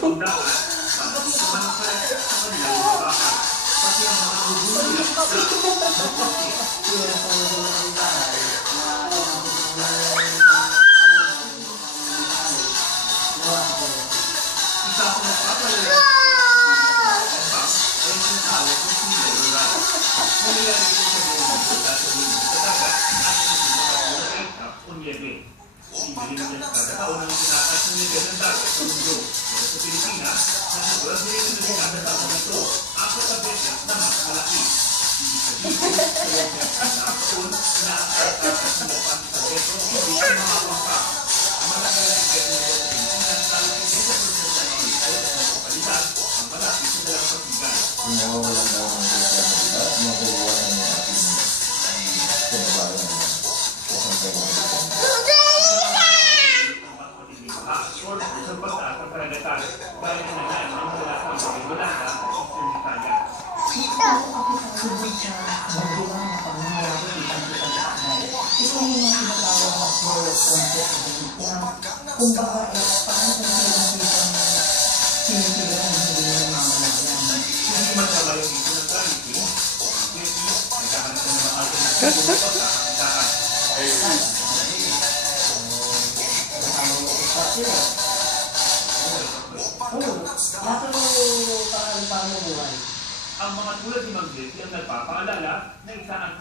pagdaan, dapat sumanakay sa kanilang libangan. Pati ang mga nuhuli ng isla, magpapit. Isa sa nagpapalala ay sinasawag ng Sindero Ride. Nangyayari ito sa buong isla sa lubog sa dagat at sa mga direkta o niebe. Ibiling niya kada taon ang tinataas ng nivel ng dagat sa mundo. Pero sa Pilipinas, nasulat nila na sinatataon nito 4 beses na mas malaki. Ibig sabihin, kaya pinagkataon na nakakatakas ng 4 beses hindi siya makapampa. Ang malaki na epekto nito sa Pilipinas lalo na sa ay ang kapalitan ang malaki sa dalang pagbigan. Kung nawawalan daw ng kapalitan, mabawasan ng ating pinabalan ng or sa pagtaas ng karagatan, gaya na nangyari ng mula sa mga Yolanda at Eastern Italia. Ito sa magdiwang na pangangalaga itang ipagkakanay. Ito yung mga tinatawag na moral concept of the kumbaga, paano sa silang sinipilang hindi ng mamalayan. Hindi magkabay ang ito ng quality, nagkahanap ng mga alternatibo ng pagkakakitaan. Ang mga tulad ni Mang Jesse ang nagpapaalala na isa ang